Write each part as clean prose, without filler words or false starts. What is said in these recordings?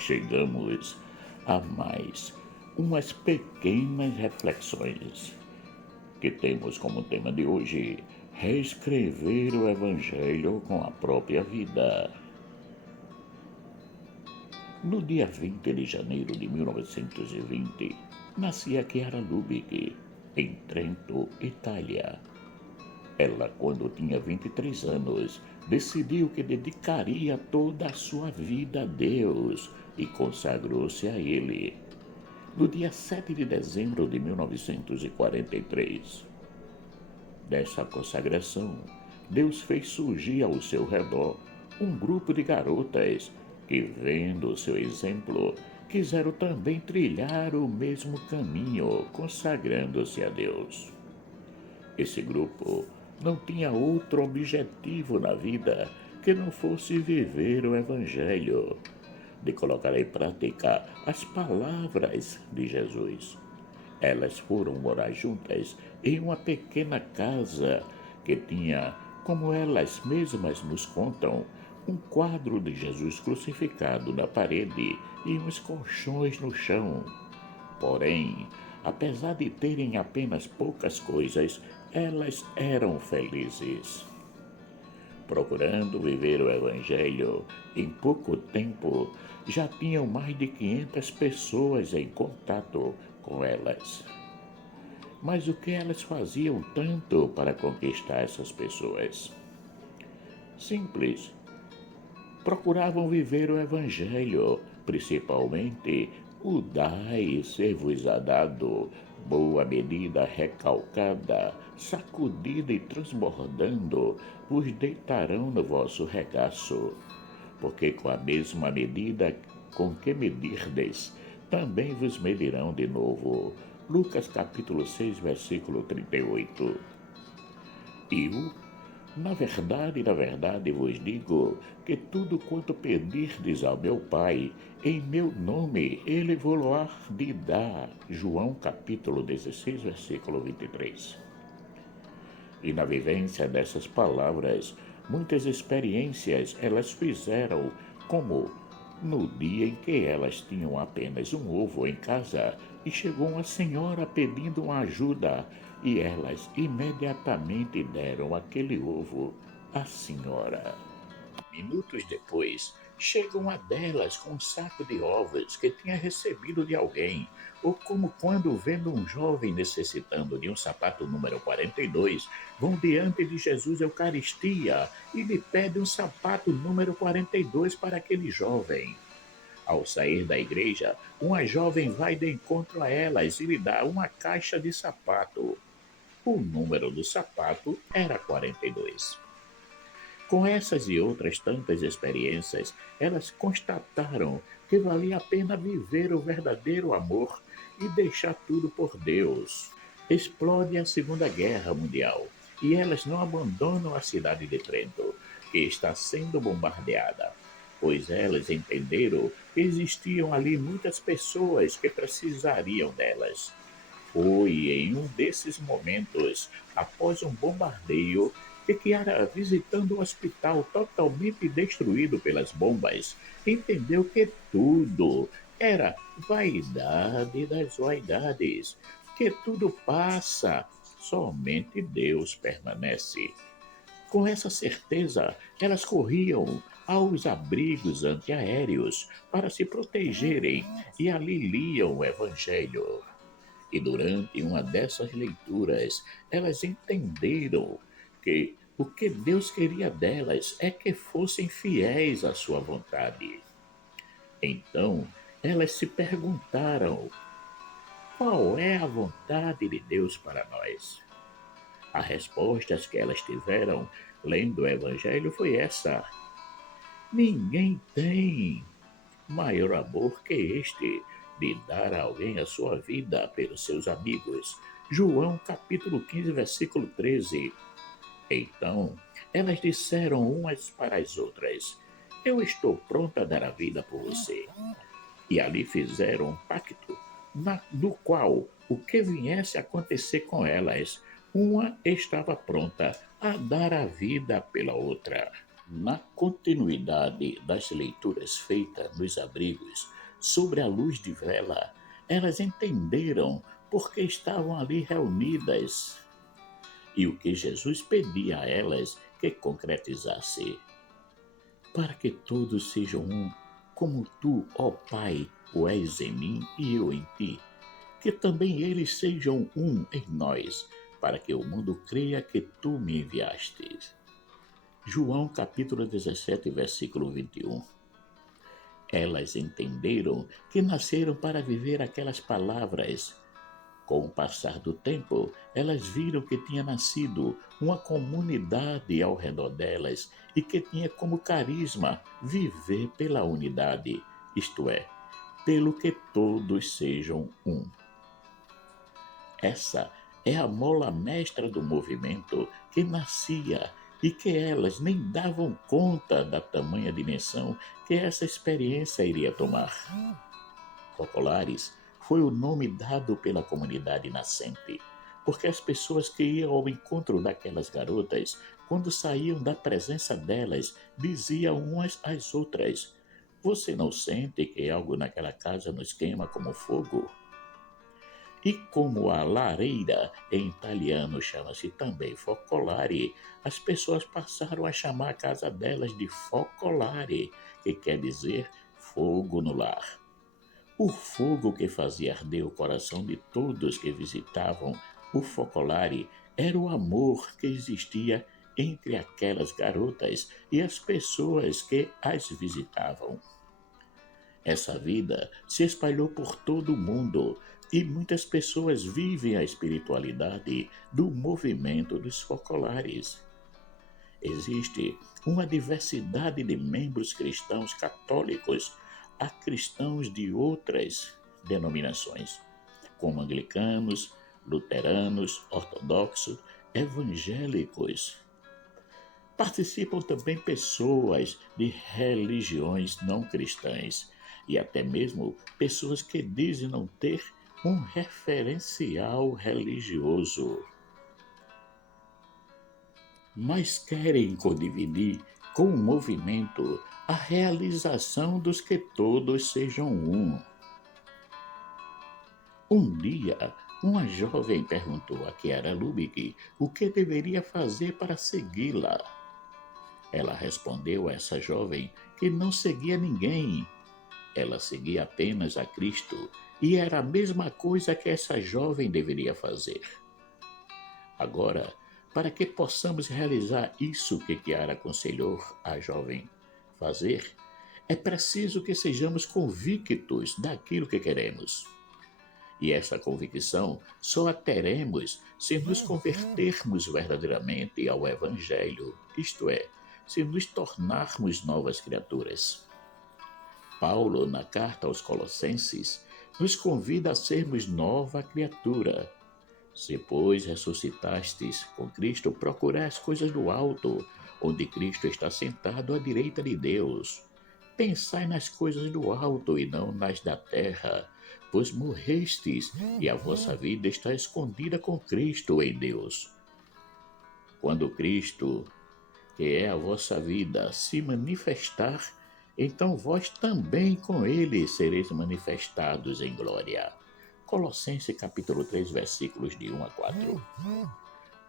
chegamos a mais umas pequenas reflexões que temos como tema de hoje: reescrever o Evangelho com a própria vida. No dia 20 de janeiro de 1920, nascia Chiara Lubich, em Trento, Itália. Ela, quando tinha 23 anos, decidiu que dedicaria toda a sua vida a Deus e consagrou-se a Ele. No dia 7 de dezembro de 1943, dessa consagração, Deus fez surgir ao seu redor um grupo de garotas que, vendo o seu exemplo, quiseram também trilhar o mesmo caminho, consagrando-se a Deus. Esse grupo não tinha outro objetivo na vida que não fosse viver o Evangelho, de colocar em prática as palavras de Jesus. Elas foram morar juntas em uma pequena casa que tinha, como elas mesmas nos contam, um quadro de Jesus crucificado na parede e uns colchões no chão. Porém, apesar de terem apenas poucas coisas, elas eram felizes. Procurando viver o Evangelho, em pouco tempo já tinham mais de 500 pessoas em contato com elas. Mas o que elas faziam tanto para conquistar essas pessoas? Simples. Procuravam viver o Evangelho, principalmente o dai ser-vos-á dado, boa medida recalcada, sacudida e transbordando, vos deitarão no vosso regaço. Porque com a mesma medida com que medirdes, também vos medirão de novo. Lucas capítulo 6, versículo 38. Eu, na verdade vos digo que tudo quanto pedirdes ao meu Pai, em meu nome, ele vos-lo-á de dar. João capítulo 16, versículo 23. E na vivência dessas palavras, muitas experiências elas fizeram, como no dia em que elas tinham apenas um ovo em casa e chegou uma senhora pedindo uma ajuda e elas imediatamente deram aquele ovo à senhora. Minutos depois, chega uma delas com um saco de ovos que tinha recebido de alguém, ou como quando, vendo um jovem necessitando de um sapato número 42, vão diante de Jesus Eucaristia e lhe pedem um sapato número 42 para aquele jovem. Ao sair da igreja, uma jovem vai de encontro a elas e lhe dá uma caixa de sapato. O número do sapato era 42. Com essas e outras tantas experiências, elas constataram que valia a pena viver o verdadeiro amor e deixar tudo por Deus. Explode a Segunda Guerra Mundial e elas não abandonam a cidade de Trento, que está sendo bombardeada, pois elas entenderam que existiam ali muitas pessoas que precisariam delas. Foi em um desses momentos, após um bombardeio, que Chiara, visitando um hospital totalmente destruído pelas bombas, entendeu que tudo era vaidade das vaidades, que tudo passa, somente Deus permanece. Com essa certeza, elas corriam aos abrigos antiaéreos para se protegerem e ali liam o Evangelho. E durante uma dessas leituras, elas entenderam que o que Deus queria delas é que fossem fiéis à sua vontade. Então, elas se perguntaram: qual é a vontade de Deus para nós? A resposta que elas tiveram lendo o Evangelho foi essa: ninguém tem maior amor que este, de dar a alguém a sua vida pelos seus amigos. João capítulo 15, versículo 13. Então, elas disseram umas para as outras: eu estou pronta a dar a vida por você. E ali fizeram um pacto, no qual o que viesse a acontecer com elas, uma estava pronta a dar a vida pela outra. Na continuidade das leituras feitas nos abrigos sobre a luz de vela, elas entenderam por que estavam ali reunidas e o que Jesus pedia a elas que concretizasse. Para que todos sejam um, como tu, ó Pai, o és em mim e eu em ti, que também eles sejam um em nós, para que o mundo creia que tu me enviaste. João capítulo 17, versículo 21. Elas entenderam que nasceram para viver aquelas palavras. Com o passar do tempo, elas viram que tinha nascido uma comunidade ao redor delas e que tinha como carisma viver pela unidade, isto é, pelo que todos sejam um. Essa é a mola mestra do movimento que nascia e que elas nem davam conta da tamanha dimensão que essa experiência iria tomar. Focolares foi o nome dado pela comunidade nascente, porque as pessoas que iam ao encontro daquelas garotas, quando saíam da presença delas, diziam umas às outras: "Você não sente que algo naquela casa nos queima como fogo?" E como a lareira em italiano chama-se também focolare, as pessoas passaram a chamar a casa delas de focolare, que quer dizer fogo no lar. O fogo que fazia arder o coração de todos que visitavam o focolare era o amor que existia entre aquelas garotas e as pessoas que as visitavam. Essa vida se espalhou por todo o mundo e muitas pessoas vivem a espiritualidade do movimento dos focolares. Existe uma diversidade de membros cristãos católicos a cristãos de outras denominações, como anglicanos, luteranos, ortodoxos, evangélicos. Participam também pessoas de religiões não cristãs e até mesmo pessoas que dizem não ter um referencial religioso, mas querem codividir com o movimento a realização dos que todos sejam um. Um dia, uma jovem perguntou a Chiara Lubick o que deveria fazer para segui-la. Ela respondeu a essa jovem que não seguia ninguém. Ela seguia apenas a Cristo e era a mesma coisa que essa jovem deveria fazer. Agora, para que possamos realizar isso que Chiara aconselhou a jovem fazer, é preciso que sejamos convictos daquilo que queremos. E essa convicção só a teremos se nos convertermos verdadeiramente ao Evangelho, isto é, se nos tornarmos novas criaturas. Paulo, na carta aos Colossenses, nos convida a sermos nova criatura. Se, pois, ressuscitastes com Cristo, procurai as coisas do alto, onde Cristo está sentado à direita de Deus. Pensai nas coisas do alto e não nas da terra, pois morrestes e a vossa vida está escondida com Cristo em Deus. Quando Cristo, que é a vossa vida, se manifestar, então vós também com ele sereis manifestados em glória. Colossenses capítulo 3, versículos de 1 a 4.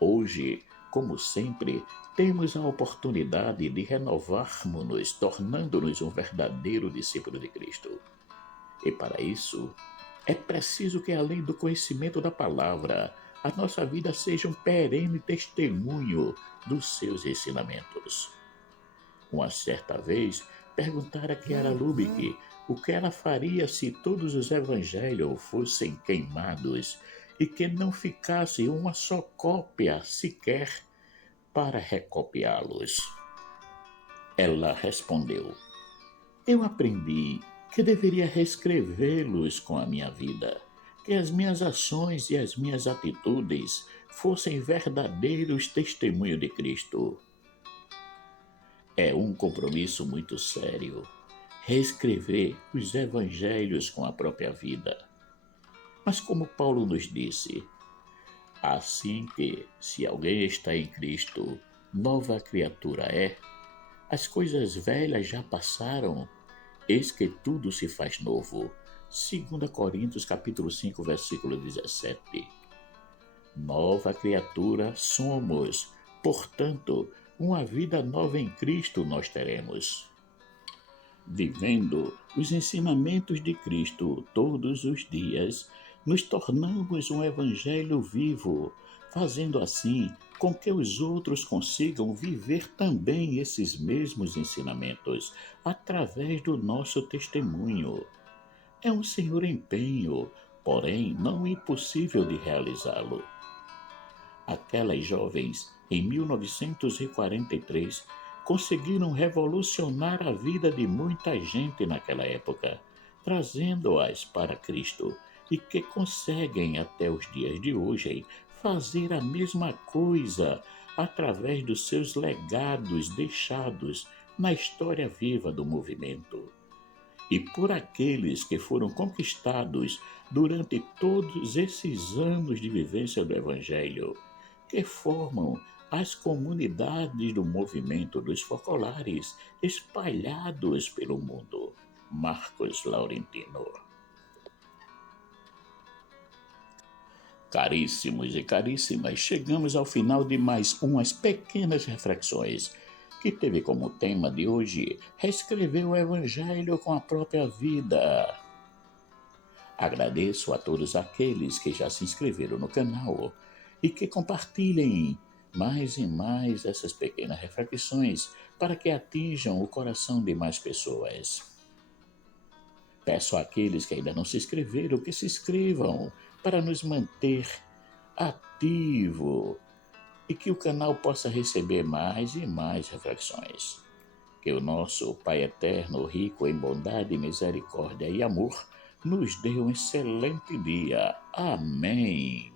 Hoje, como sempre, temos a oportunidade de renovarmos-nos, tornando-nos um verdadeiro discípulo de Cristo. E para isso, é preciso que, além do conhecimento da palavra, a nossa vida seja um perene testemunho dos seus ensinamentos. Uma certa vez, perguntaram a Chiara Lubick o que ela faria se todos os evangelhos fossem queimados e que não ficasse uma só cópia sequer para recopiá-los. Ela respondeu: "Eu aprendi que deveria reescrevê-los com a minha vida, que as minhas ações e as minhas atitudes fossem verdadeiros testemunhos de Cristo. É um compromisso muito sério reescrever os evangelhos com a própria vida. Mas como Paulo nos disse, assim que, se alguém está em Cristo, nova criatura é, As coisas velhas já passaram, eis que tudo se faz novo. 2 Coríntios capítulo 5, versículo 17. Nova criatura somos, portanto, uma vida nova em Cristo nós teremos. Vivendo os ensinamentos de Cristo todos os dias, nos tornamos um evangelho vivo, fazendo assim com que os outros consigam viver também esses mesmos ensinamentos através do nosso testemunho. É um senhor empenho, porém não impossível de realizá-lo. Aquelas jovens, em 1943, conseguiram revolucionar a vida de muita gente naquela época, trazendo-as para Cristo, e que conseguem até os dias de hoje fazer a mesma coisa através dos seus legados deixados na história viva do movimento. E por aqueles que foram conquistados durante todos esses anos de vivência do Evangelho, que formam as comunidades do movimento dos focolares espalhados pelo mundo. Marcos Laurentino. Caríssimos e caríssimas, chegamos ao final de mais umas pequenas reflexões, que teve como tema de hoje reescrever o Evangelho com a própria vida. Agradeço a todos aqueles que já se inscreveram no canal e que compartilhem mais e mais essas pequenas reflexões para que atinjam o coração de mais pessoas. Peço àqueles que ainda não se inscreveram que se inscrevam para nos manter ativo e que o canal possa receber mais e mais reflexões. Que o nosso Pai Eterno, rico em bondade, misericórdia e amor, nos dê um excelente dia. Amém.